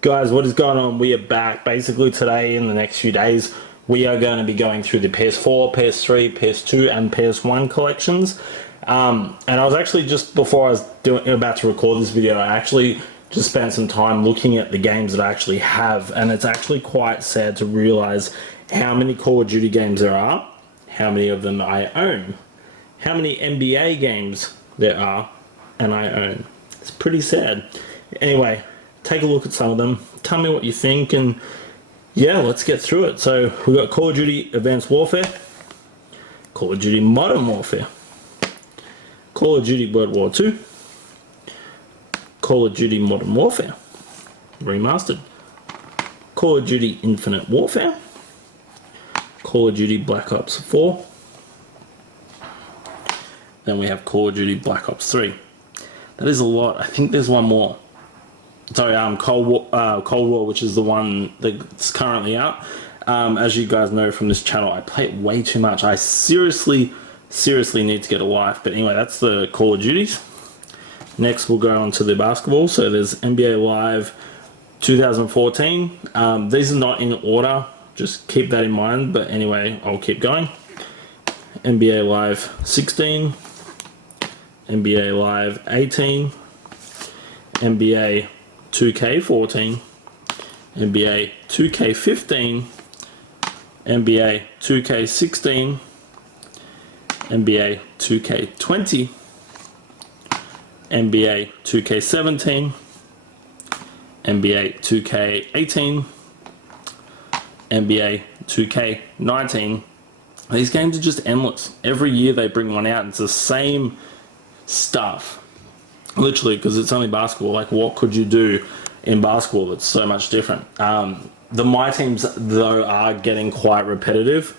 Guys, what is going on? We are back. Basically today, in the next few days, we are going to be going through the PS4, PS3, PS2 and PS1 collections. And I was actually, just before I was about to record this video, I actually just spent some time looking at the games that I actually have, and it's actually quite sad to realize how many Call of Duty games there are, how many of them I own, how many NBA games there are, and I own. It's pretty sad. Anyway, take a look at some of them, tell me what you think, and yeah, let's get through it. So we've got Call of Duty Advanced Warfare, Call of Duty Modern Warfare, Call of Duty World War II, Call of Duty Modern Warfare Remastered, Call of Duty Infinite Warfare, Call of Duty Black Ops 4, then we have Call of Duty Black Ops 3. That is a lot. I think there's one more. Sorry, Cold War, which is the one that's currently out. As you guys know from this channel, I play it way too much. I seriously need to get a life. But anyway, that's the Call of Duties. Next, we'll go on to the basketball. So there's NBA Live 2014. These are not in order. Just keep that in mind. But anyway, I'll keep going. NBA Live 16. NBA Live 18. NBA 2K14, NBA 2K15, NBA 2K16, NBA 2K20, NBA 2K17, NBA 2K18, NBA 2K19. These games are just endless. Every year they bring one out and it's the same stuff. Literally, because it's only basketball. Like, what could you do in basketball that's so much different? My teams, though, are getting quite repetitive,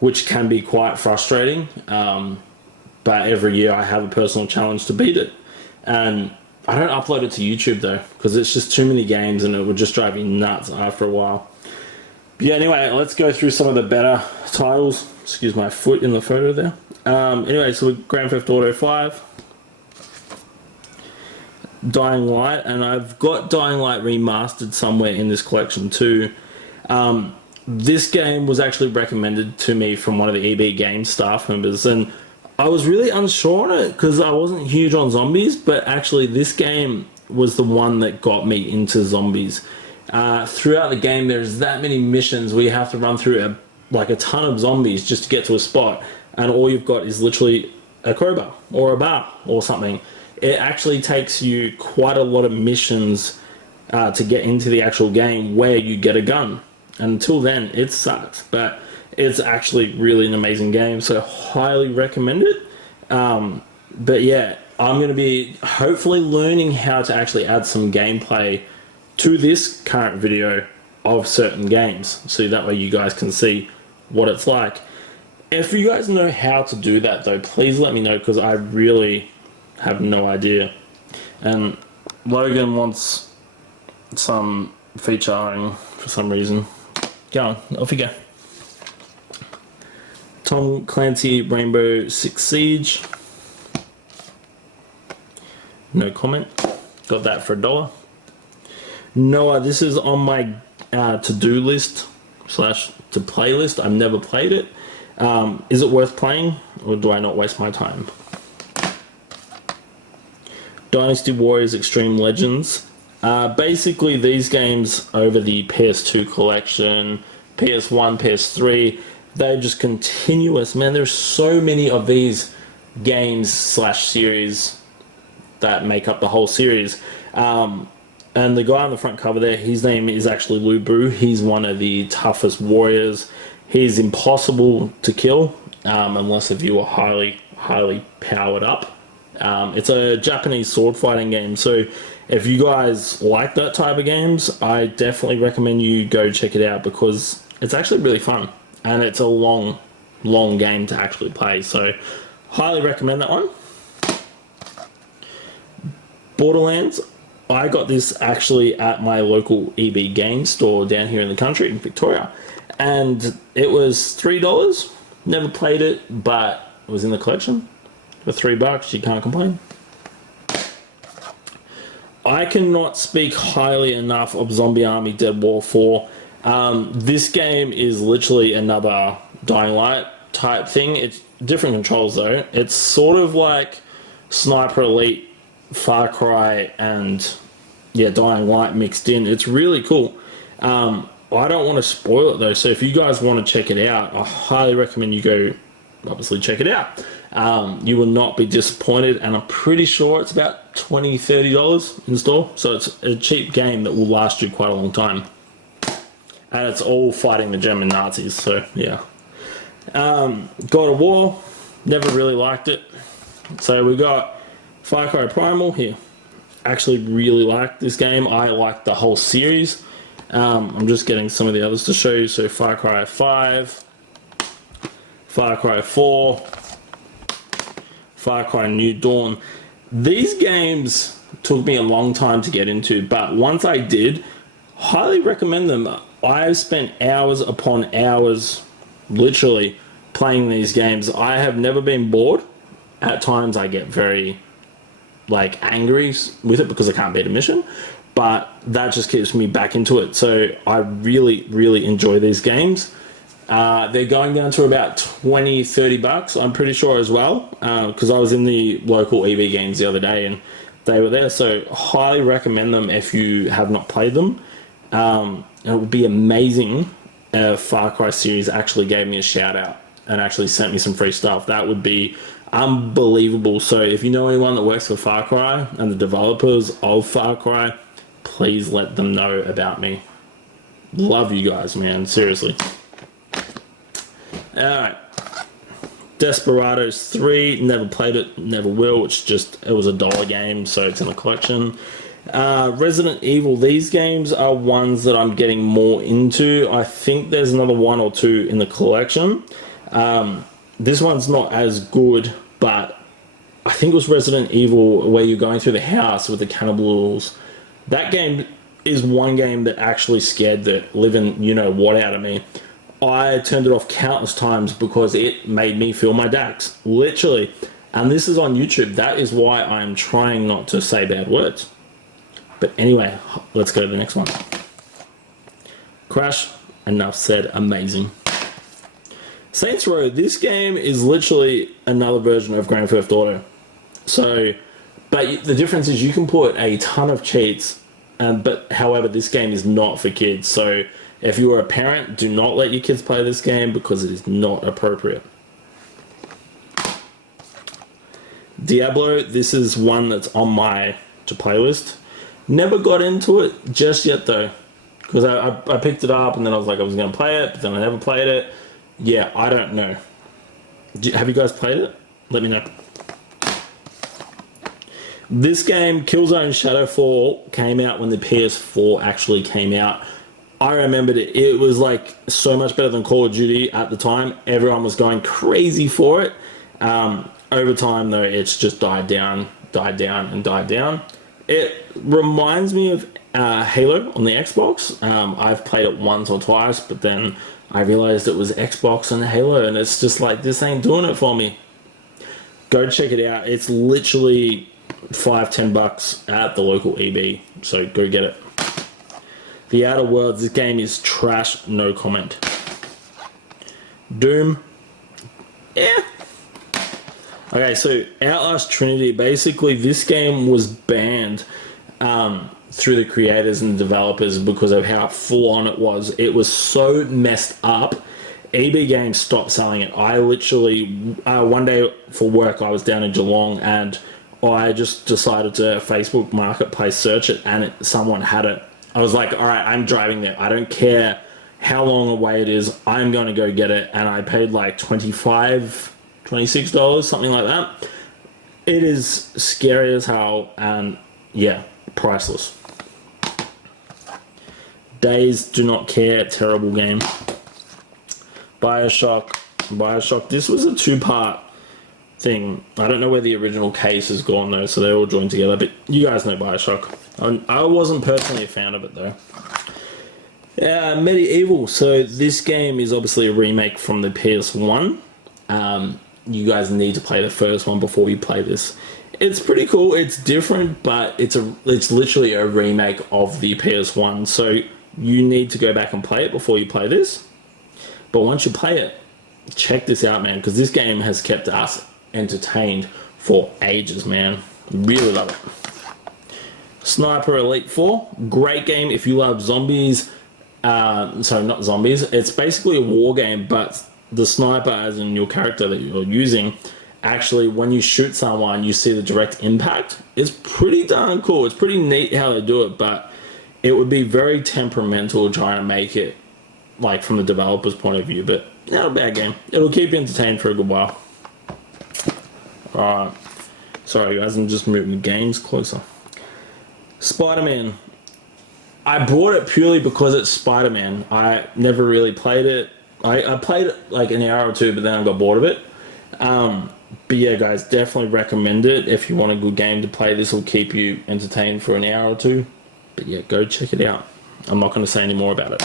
which can be quite frustrating. But every year I have a personal challenge to beat it. And I don't upload it to YouTube, though, because it's just too many games and it would just drive me nuts after a while. But yeah, anyway, let's go through some of the better titles. Excuse my foot in the photo there. Anyway, so we're Grand Theft Auto 5. Dying Light, and I've got Dying Light Remastered somewhere in this collection too. This game was actually recommended to me from one of the EB Games staff members, and I was really unsure on it because I wasn't huge on zombies, but actually this game was the one that got me into zombies. Throughout the game there's that many missions where you have to run through a ton of zombies just to get to a spot, and all you've got is literally a crowbar or a bar or something. It actually takes you quite a lot of missions to get into the actual game where you get a gun. Until then, it sucks, but it's actually really an amazing game, so highly recommend it. But yeah, I'm going to be hopefully learning how to actually add some gameplay to this current video of certain games, so that way you guys can see what it's like. If you guys know how to do that, though, please let me know, because I really have no idea. And Logan wants some featuring for some reason. Go on, off you go. Tom Clancy Rainbow Six Siege. No comment. Got that for $1. Noah, this is on my to-do list / to play list. I've never played it. Is it worth playing, or do I not waste my time? Dynasty Warriors Extreme Legends. Basically these games over the PS2 collection, PS1, PS3, they're just continuous. Man, there's so many of these games / series that make up the whole series. And the guy on the front cover there, his name is actually Lu Bu. He's one of the toughest warriors. He's impossible to kill unless if you are highly powered up. It's a Japanese sword fighting game, so if you guys like that type of games, I definitely recommend you go check it out, because it's actually really fun and it's a long game to actually play, so highly recommend that one. Borderlands, I got this actually at my local EB Games store down here in the country in Victoria, and it was $3. Never played it, but it was in the collection. For $3, you can't complain. I cannot speak highly enough of Zombie Army Dead War 4. This game is literally another Dying Light type thing. It's different controls though. It's sort of like Sniper Elite, Far Cry, and yeah, Dying Light mixed in. It's really cool. I don't want to spoil it though, so if you guys want to check it out, I highly recommend you go obviously check it out. You will not be disappointed, and I'm pretty sure it's about $20-$30 in store, so it's a cheap game that will last you quite a long time. And it's all fighting the German Nazis, so yeah. God of War, never really liked it. So we got Far Cry Primal here. Actually really liked this game. I liked the whole series. I'm just getting some of the others to show you. So Far Cry 5, Far Cry 4, Far Cry New Dawn. These games took me a long time to get into, but once I did, highly recommend them. I've spent hours upon hours literally playing these games. I have never been bored. At times I get very angry with it because I can't beat a mission, but that just keeps me back into it. So I really enjoy these games. They're going down to about $20-$30, I'm pretty sure as well, because I was in the local EV games the other day and they were there. So highly recommend them if you have not played them. It would be amazing if Far Cry series actually gave me a shout out and actually sent me some free stuff. That would be unbelievable. So if you know anyone that works for Far Cry and the developers of Far Cry, please let them know about me. Love you guys, man, seriously. Alright, Desperados 3, never played it, never will. It was a dollar game, so it's in a collection. Resident Evil, these games are ones that I'm getting more into. I think there's another one or two in the collection. This one's not as good, but I think it was Resident Evil where you're going through the house with the cannibals. That game is one game that actually scared the living you-know-what out of me. I turned it off countless times because it made me feel my dax, literally. And this is on YouTube. That is why I'm trying not to say bad words. But anyway, let's go to the next one. Crash, enough said, amazing. Saints Row, this game is literally another version of Grand Theft Auto. So, but the difference is you can put a ton of cheats, but however, this game is not for kids. So if you are a parent, do not let your kids play this game because it is not appropriate. Diablo, this is one that's on my to-play list. Never got into it just yet though, because I picked it up and then I was like I was going to play it, but then I never played it. Yeah, I don't know. Have you guys played it? Let me know. This game, Killzone Shadowfall, came out when the PS4 actually came out. I remembered it. It was like so much better than Call of Duty at the time. Everyone was going crazy for it. Over time though, it's just died down. It reminds me of Halo on the Xbox. I've played it once or twice, but then I realized it was Xbox and Halo, and it's just like, this ain't doing it for me. Go check it out. It's literally $5-10 at the local EB, so go get it. The Outer Worlds, this game is trash, no comment. Doom, yeah. Okay, so Outlast Trinity, basically this game was banned through the creators and the developers because of how full on it was. It was so messed up. EB Games stopped selling it. I literally, one day for work, I was down in Geelong and I just decided to Facebook Marketplace search it, and someone had it. I was like, all right, I'm driving there. I don't care how long away it is. I'm going to go get it. And I paid like $25, $26, something like that. It is scary as hell, and yeah, priceless. Days Do Not Care, terrible game. Bioshock, this was a two-part thing. I don't know where the original case has gone though, so they all joined together, but you guys know Bioshock. I wasn't personally a fan of it though. Medieval, so this game is obviously a remake from the PS1. You guys need to play the first one before you play this. It's pretty cool. It's different, but it's literally a remake of the PS1. So you need to go back and play it before you play this. But once you play it, check this out, man, because this game has kept us entertained for ages, man. Really love it. Sniper Elite 4, great game if you love zombies. Sorry, not zombies. It's basically a war game, but the sniper, as in your character that you're using, actually, when you shoot someone, you see the direct impact. It's pretty darn cool. It's pretty neat how they do it, but it would be very temperamental trying to make it, like, from the developer's point of view. But not a bad game. It'll keep you entertained for a good while. Alright. Sorry, guys, I'm just moving the games closer. Spider-Man. I bought it purely because it's Spider-Man. I never really played it. I played it like an hour or two, but then I got bored of it. But yeah, guys, definitely recommend it. If you want a good game to play, this will keep you entertained for an hour or two. But yeah, go check it out. I'm not going to say any more about it.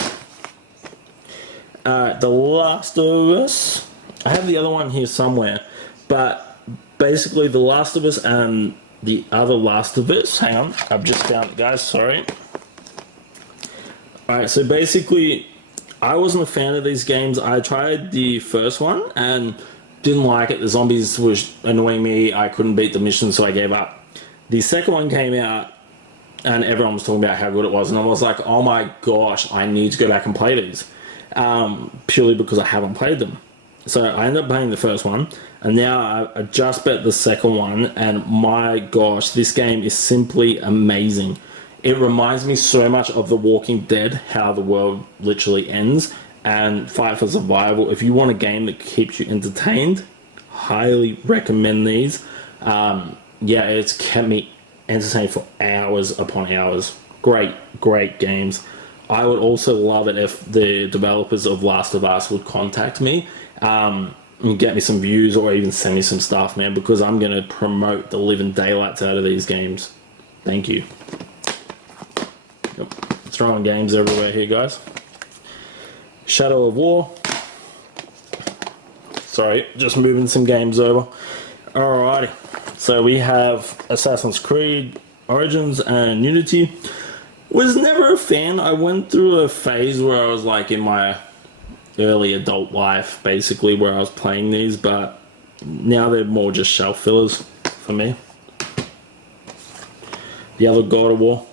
The Last of Us. I have the other one here somewhere. But basically, The Last of Us and the other Last of Us. Hang on, I've just found it, guys. Sorry. Alright, so basically, I wasn't a fan of these games. I tried the first one and didn't like it. The zombies were annoying me. I couldn't beat the mission, so I gave up. The second one came out and everyone was talking about how good it was, and I was like, oh my gosh, I need to go back and play these. Purely because I haven't played them. So I ended up playing the first one, and now I just bet the second one, and my gosh, this game is simply amazing. It reminds me so much of The Walking Dead, how the world literally ends, and Fight for Survival. If you want a game that keeps you entertained, highly recommend these. Yeah, it's kept me entertained for hours upon hours. Great games. I would also love it if the developers of Last of Us would contact me and get me some views, or even send me some stuff, man, because I'm going to promote the living daylights out of these games. Thank you. Yep. Throwing games everywhere here, guys. Shadow of War. Sorry, just moving some games over. Alrighty. So we have Assassin's Creed Origins and Unity. Was never a fan. I went through a phase where I was like in my early adult life, basically, where I was playing these, but now they're more just shelf fillers for me. The other God of War.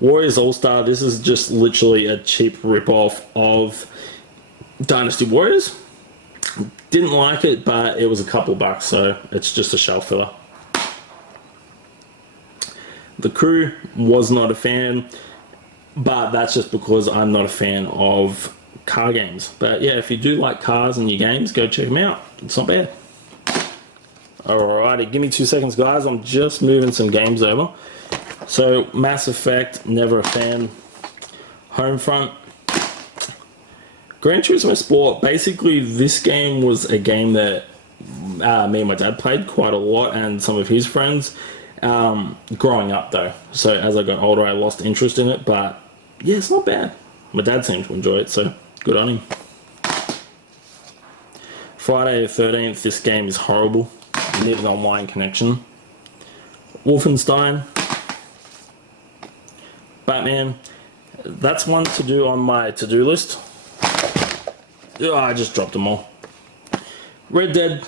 Warriors All-Star. This is just literally a cheap rip-off of Dynasty Warriors. Didn't like it, but it was a couple bucks, so it's just a shelf filler. The Crew, was not a fan, but that's just because I'm not a fan of car games. But yeah, if you do like cars in your games, go check them out. It's not bad. Alrighty, give me 2 seconds, guys. I'm just moving some games over. So, Mass Effect, never a fan. Homefront. Gran Turismo Sport, basically this game was a game that me and my dad played quite a lot, and some of his friends. Growing up though, so as I got older I lost interest in it, but yeah, it's not bad. My dad seemed to enjoy it, so good on him. Friday the 13th, this game is horrible. You need an online connection. Wolfenstein. Batman. That's one to do on my to-do list. Oh, I just dropped them all. Red Dead.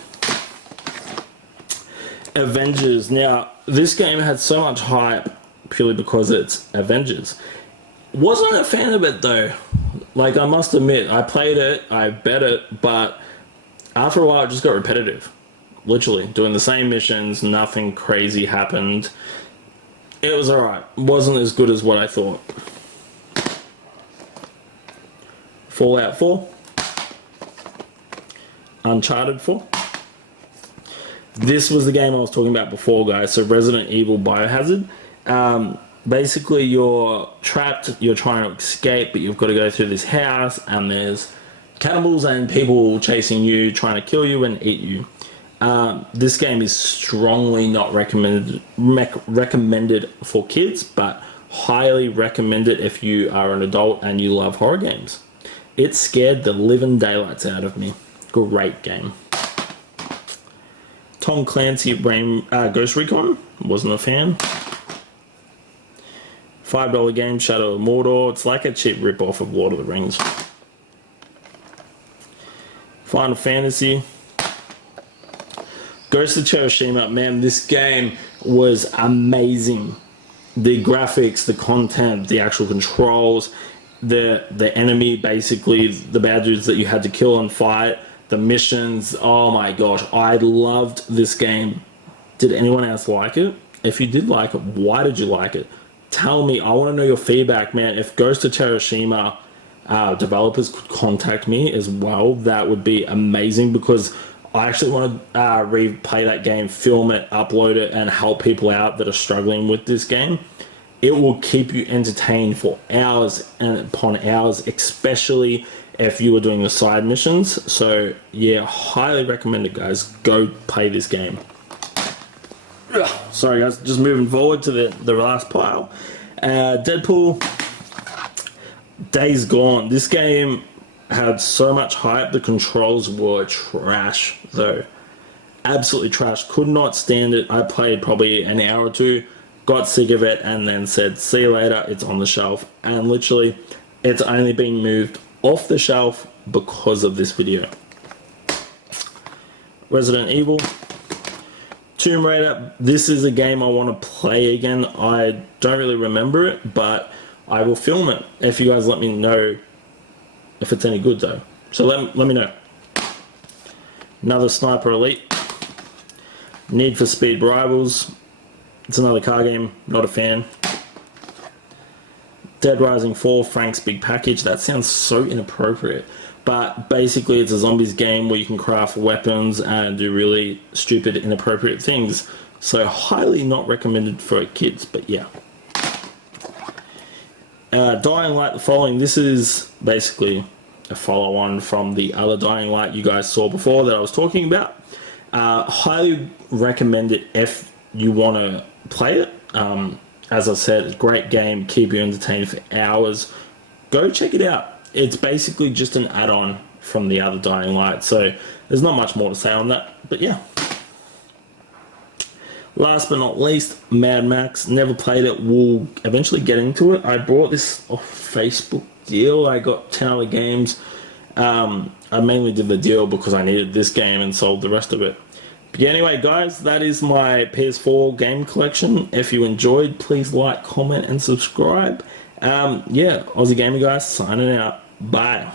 Avengers. Now, this game had so much hype purely because it's Avengers. Wasn't a fan of it though. Like, I must admit, I played it, I bet it, but after a while it just got repetitive. Literally, doing the same missions, nothing crazy happened. It was alright. Wasn't as good as what I thought. Fallout 4. Uncharted 4. This was the game I was talking about before, guys. So Resident Evil Biohazard. Basically, you're trapped, you're trying to escape, but you've got to go through this house, and there's cannibals and people chasing you, trying to kill you and eat you. This game is strongly not recommended for kids, but highly recommended if you are an adult and you love horror games. It scared the living daylights out of me. Great game. Tom Clancy Ghost Recon, wasn't a fan. $5 game, Shadow of Mordor. It's like a cheap rip-off of Lord of the Rings. Final Fantasy. Ghost of Tsushima. Man, this game was amazing. The graphics, the content, the actual controls, the enemy, basically, the bad dudes that you had to kill and fight, the missions. Oh my gosh, I loved this game. Did anyone else like it? If you did like it, why did you like it? Tell me. I want to know your feedback, man. If Ghost of Tsushima developers could contact me as well, that would be amazing, because I actually want to replay that game, film it, upload it, and help people out that are struggling with this game. It will keep you entertained for hours and upon hours, especially if you were doing the side missions. So yeah, highly recommend it, guys. Go play this game. Sorry guys, just moving forward to the last pile. Deadpool, Days Gone. This game had so much hype. The controls were trash though. Absolutely trash. Could not stand it. I played probably an hour or two, got sick of it, and then said, see you later, it's on the shelf. And literally, it's only been moved off the shelf because of this video. Resident Evil. Tomb Raider. This is a game I want to play again. I don't really remember it, but I will film it if you guys let me know if it's any good though. So let me know. Another Sniper Elite. Need for Speed Rivals. It's another car game, not a fan. Dead Rising 4, Frank's Big Package. That sounds so inappropriate. But basically it's a zombies game where you can craft weapons and do really stupid, inappropriate things. So highly not recommended for kids, but yeah. Dying Light, the following. This is basically a follow-on from the other Dying Light you guys saw before that I was talking about. Highly recommend it if you want to play it. As I said, it's a great game, keep you entertained for hours. Go check it out. It's basically just an add-on from the other Dying Light, so there's not much more to say on that, but yeah. Last but not least, Mad Max. Never played it. We'll eventually get into it. I bought this off Facebook deal. I got 10 other games. I mainly did the deal because I needed this game and sold the rest of it. But yeah, anyway, guys, that is my PS4 game collection. If you enjoyed, please like, comment, and subscribe. Yeah, Aussie Gamer guys, signing out. Bye.